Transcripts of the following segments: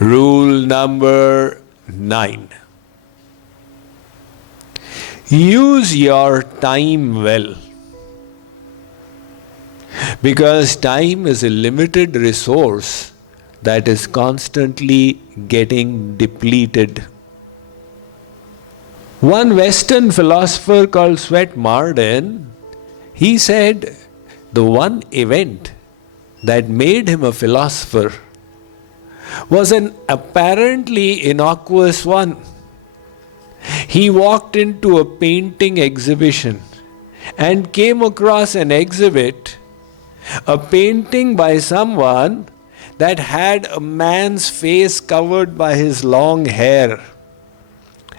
Rule number 9. Use your time well. Because time is a limited resource that is constantly getting depleted. One Western philosopher called Swet Marden, he said the one event that made him a philosopher was an apparently innocuous one. He walked into a painting exhibition and came across an exhibit, a painting by someone that had a man's face covered by his long hair,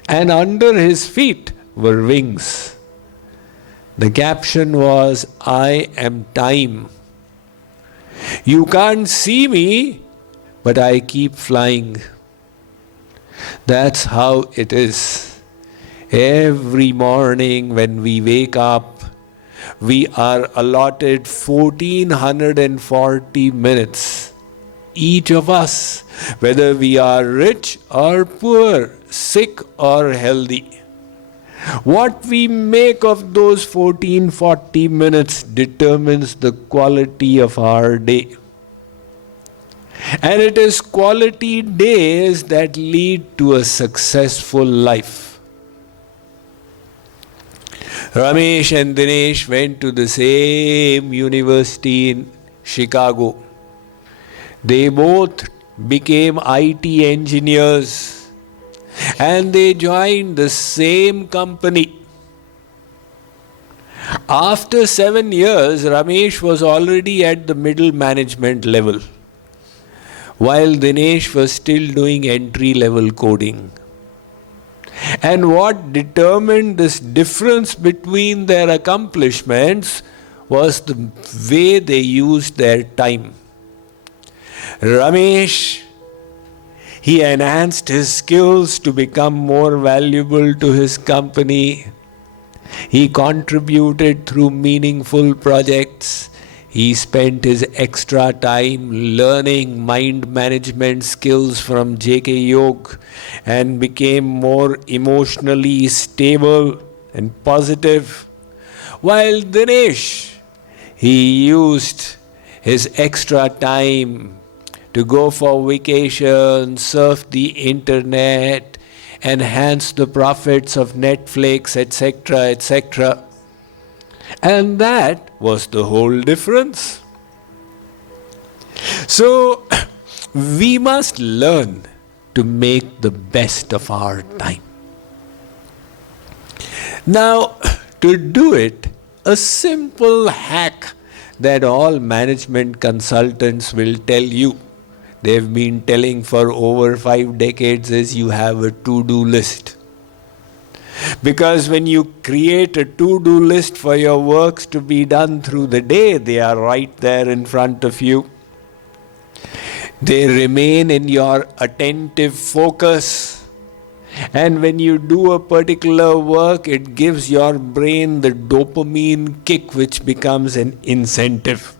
and under his feet were wings. The caption was, "I am time. You can't see me, but I keep flying." That's how it is. Every morning when we wake up, we are allotted 1440 minutes. Each of us, whether we are rich or poor, sick or healthy. What we make of those 1440 minutes determines the quality of our day. And it is quality days that lead to a successful life. Ramesh and Dinesh went to the same university in Chicago. They both became IT engineers and they joined the same company. After 7 years, Ramesh was already at the middle management level, while Dinesh was still doing entry-level coding. And what determined this difference between their accomplishments was the way they used their time. Ramesh, he enhanced his skills to become more valuable to his company. He contributed through meaningful projects. He spent his extra time learning mind management skills from JKYog and became more emotionally stable and positive. While Dinesh, he used his extra time to go for vacation, surf the internet, enhance the profits of Netflix, etc., etc. And that was the whole difference. So, we must learn to make the best of our time. Now, to do it, a simple hack that all management consultants will tell you, they've been telling for over 5 decades, is you have a to-do list. Because when you create a to-do list for your works to be done through the day, they are right there in front of you. They remain in your attentive focus. And when you do a particular work, it gives your brain the dopamine kick, which becomes an incentive.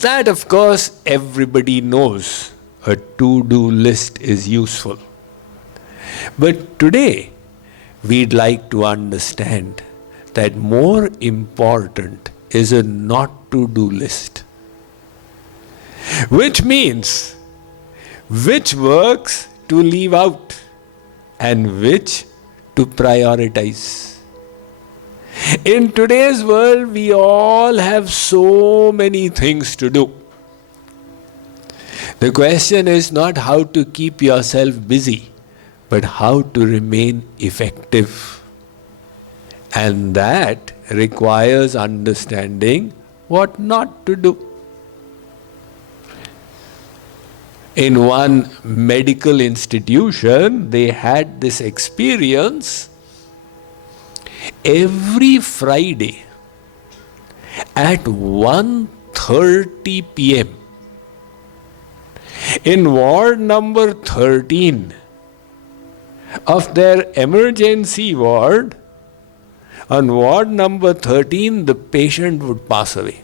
That, of course, everybody knows a to-do list is useful. But today, we'd like to understand that more important is a not to-do list. Which means, which works to leave out and which to prioritize. In today's world, we all have so many things to do. The question is not how to keep yourself busy, but how to remain effective. And that requires understanding what not to do. In one medical institution, they had this experience. Every Friday at 1:30 p.m. in ward number 13 of their emergency ward, on ward number 13, the patient would pass away.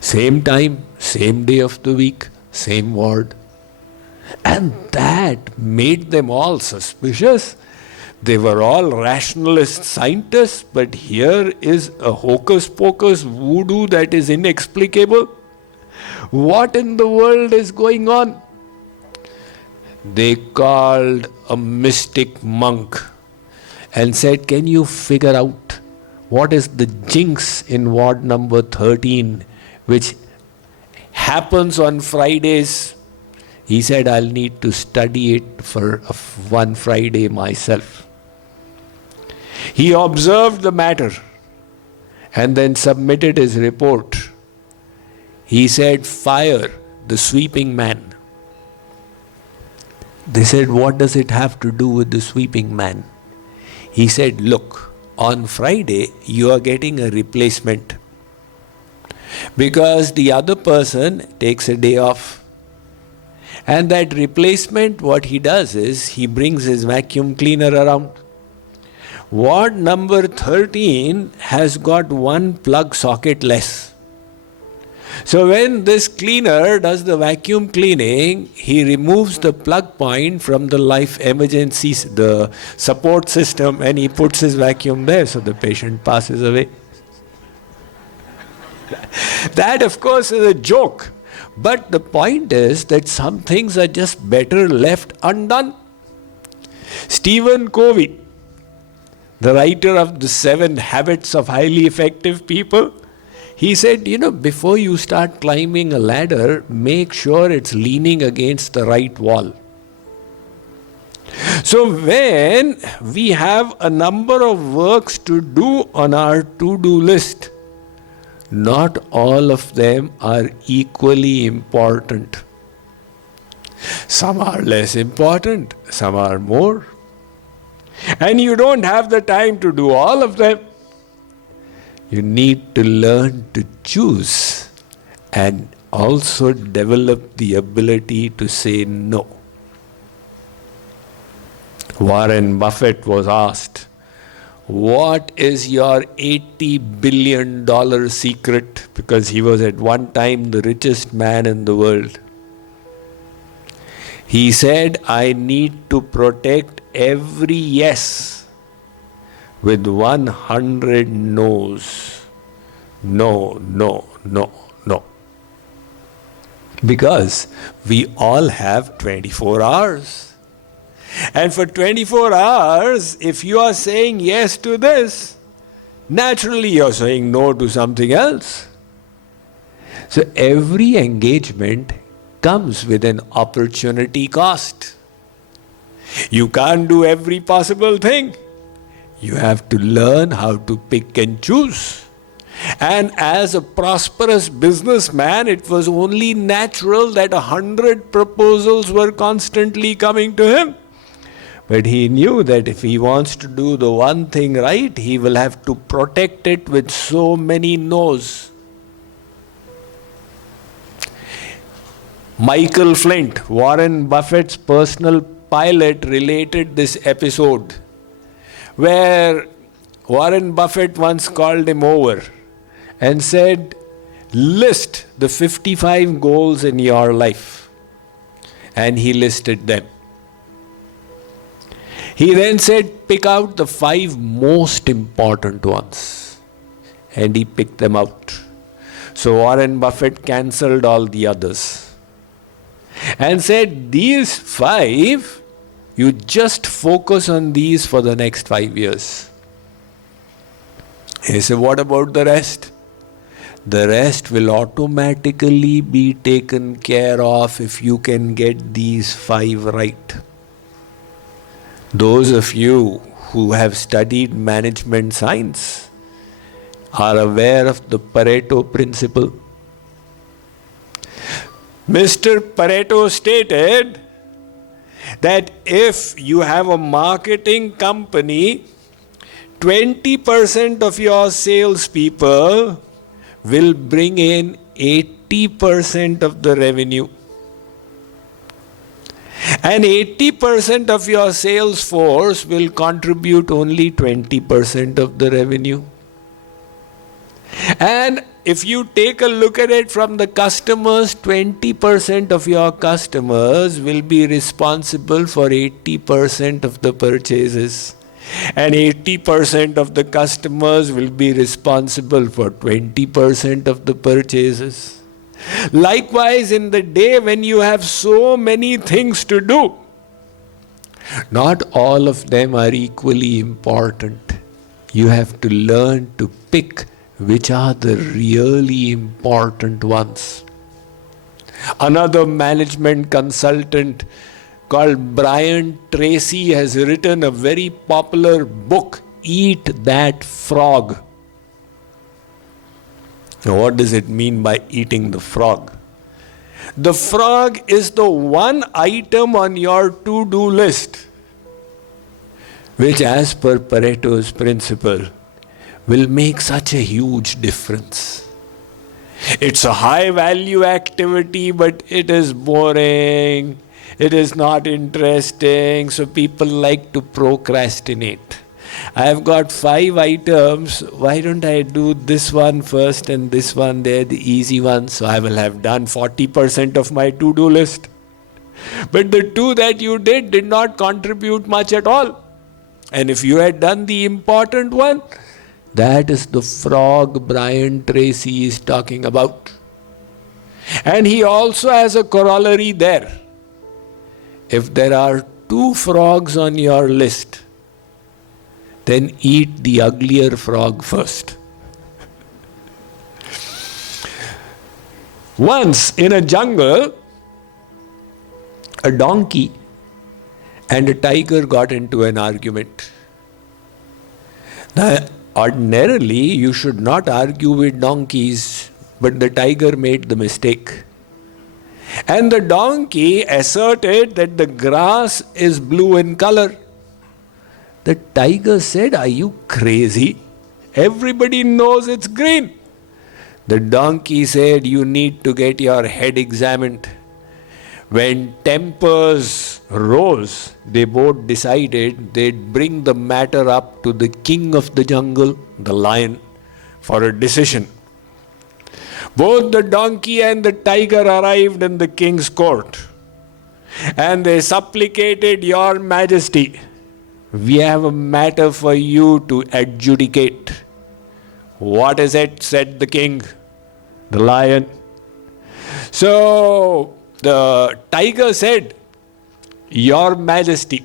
Same time, same day of the week, same ward. And that made them all suspicious. They were all rationalist scientists, but here is a hocus pocus voodoo that is inexplicable. What in the world is going on? They called a mystic monk and said, can you figure out what is the jinx in ward number 13, which happens on Fridays? He said, I'll need to study it for one Friday myself. He observed the matter and then submitted his report. He said, fire the sweeping man. They said, what does it have to do with the sweeping man? He said, look, on Friday you are getting a replacement because the other person takes a day off. And that replacement, what he does is he brings his vacuum cleaner around. Ward number 13 has got one plug socket less. So when this cleaner does the vacuum cleaning, he removes the plug point from the life emergency, the support system, and he puts his vacuum there, so the patient passes away. That, of course, is a joke. But the point is that some things are just better left undone. Stephen Covey, the writer of the 7 Habits of Highly Effective People, he said, before you start climbing a ladder, make sure it's leaning against the right wall. So when we have a number of works to do on our to-do list, not all of them are equally important. Some are less important, some are more. And you don't have the time to do all of them. You need to learn to choose and also develop the ability to say no. Warren Buffett was asked, what is your $80 billion secret? Because he was at one time the richest man in the world. He said, I need to protect every yes with 100 no's. No, no, no, no. Because we all have 24 hours. And for 24 hours, if you are saying yes to this, naturally you're saying no to something else. So every engagement comes with an opportunity cost. You can't do every possible thing. You have to learn how to pick and choose. And as a prosperous businessman, it was only natural that 100 proposals were constantly coming to him. But he knew that if he wants to do the one thing right, he will have to protect it with so many no's. Michael Flint, Warren Buffett's personal pilot, related this episode where Warren Buffett once called him over and said, list the 55 goals in your life. And he listed them. He then said, pick out the 5 most important ones. And he picked them out. So Warren Buffett cancelled all the others and said, these 5, you just focus on these for the next 5 years. He said, what about the rest? The rest will automatically be taken care of if you can get these 5 right. Those of you who have studied management science are aware of the Pareto principle. Mr. Pareto stated that if you have a marketing company, 20% of your salespeople will bring in 80% of the revenue. And 80% of your sales force will contribute only 20% of the revenue. And if you take a look at it from the customers, 20% of your customers will be responsible for 80% of the purchases. And 80% of the customers will be responsible for 20% of the purchases. Likewise, in the day when you have so many things to do, not all of them are equally important. You have to learn to pick which are the really important ones. Another management consultant called Brian Tracy has written a very popular book, Eat That Frog. Now, what does it mean by eating the frog? The frog is the one item on your to-do list which, as per Pareto's principle, will make such a huge difference. It's a high value activity, but it is boring. It is not interesting, so people like to procrastinate. I've got 5 items. Why don't I do this one first and this one there, the easy one? So I will have done 40% of my to-do list. But the 2 that you did not contribute much at all. And if you had done the important one, that is the frog Brian Tracy is talking about. And he also has a corollary there. If there are 2 frogs on your list, then eat the uglier frog first. Once in a jungle, a donkey and a tiger got into an argument. Now, ordinarily, you should not argue with donkeys, but the tiger made the mistake. And the donkey asserted that the grass is blue in color. The tiger said, "Are you crazy? Everybody knows it's green." The donkey said, "You need to get your head examined." When tempers rose, they both decided they'd bring the matter up to the king of the jungle, the lion, for a decision. Both the donkey and the tiger arrived in the king's court, and they supplicated, "Your Majesty, we have a matter for you to adjudicate." "What is it?" said the king, the lion. So the tiger said, "Your Majesty,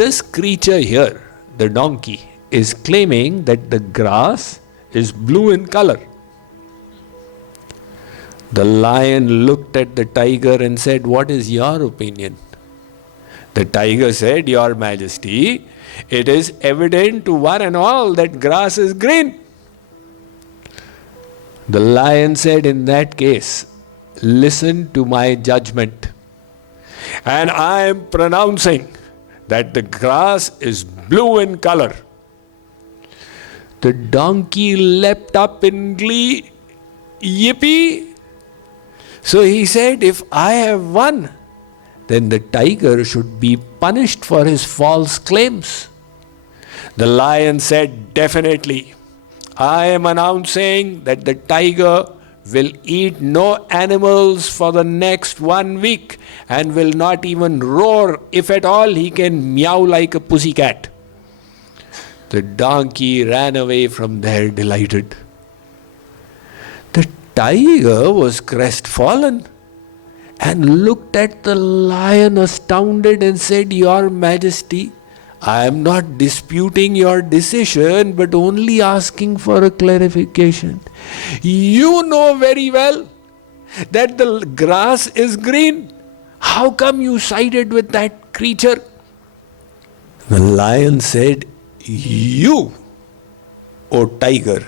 this creature here, the donkey, is claiming that the grass is blue in color." The lion looked at the tiger and said, "What is your opinion?" The tiger said, "Your Majesty, it is evident to one and all that grass is green." The lion said, "In that case, listen to my judgment. And I am pronouncing that the grass is blue in color." The donkey leapt up in glee. "Yippee!" So he said, "If I have won, then the tiger should be punished for his false claims." The lion said, "Definitely. I am announcing that the tiger will eat no animals for the next 1 week and will not even roar. If at all, he can meow like a pussycat." The donkey ran away from there delighted. The tiger was crestfallen and looked at the lion astounded and said, "Your Majesty, I am not disputing your decision, but only asking for a clarification. You know very well that the grass is green. How come you sided with that creature?" The lion said, "You, O tiger,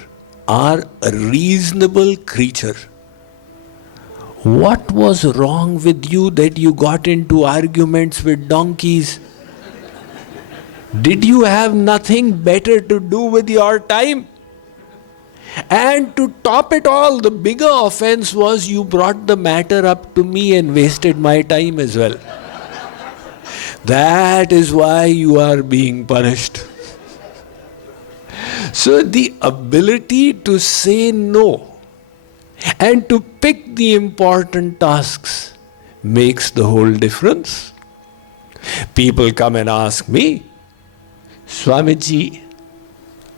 are a reasonable creature. What was wrong with you that you got into arguments with donkeys? Did you have nothing better to do with your time? And to top it all, the bigger offense was you brought the matter up to me and wasted my time as well. That is why you are being punished." So the ability to say no and to pick the important tasks makes the whole difference. People come and ask me, Swamiji,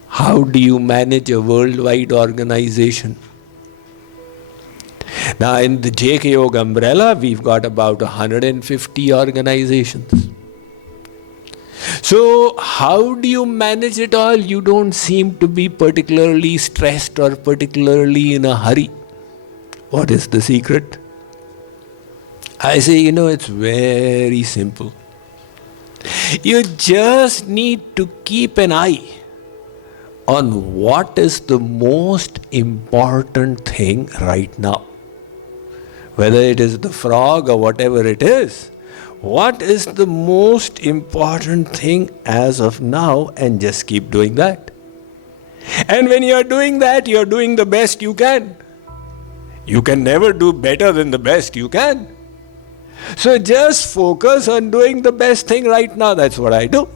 how do you manage a worldwide organization? Now in the JKYog umbrella, we've got about 150 organizations. So how do you manage it all? You don't seem to be particularly stressed or particularly in a hurry. What is the secret? I say, it's very simple. You just need to keep an eye on what is the most important thing right now. Whether it is the frog or whatever it is, what is the most important thing as of now, and just keep doing that. And when you are doing that, you are doing the best you can. You can never do better than the best you can. So just focus on doing the best thing right now. That's what I do.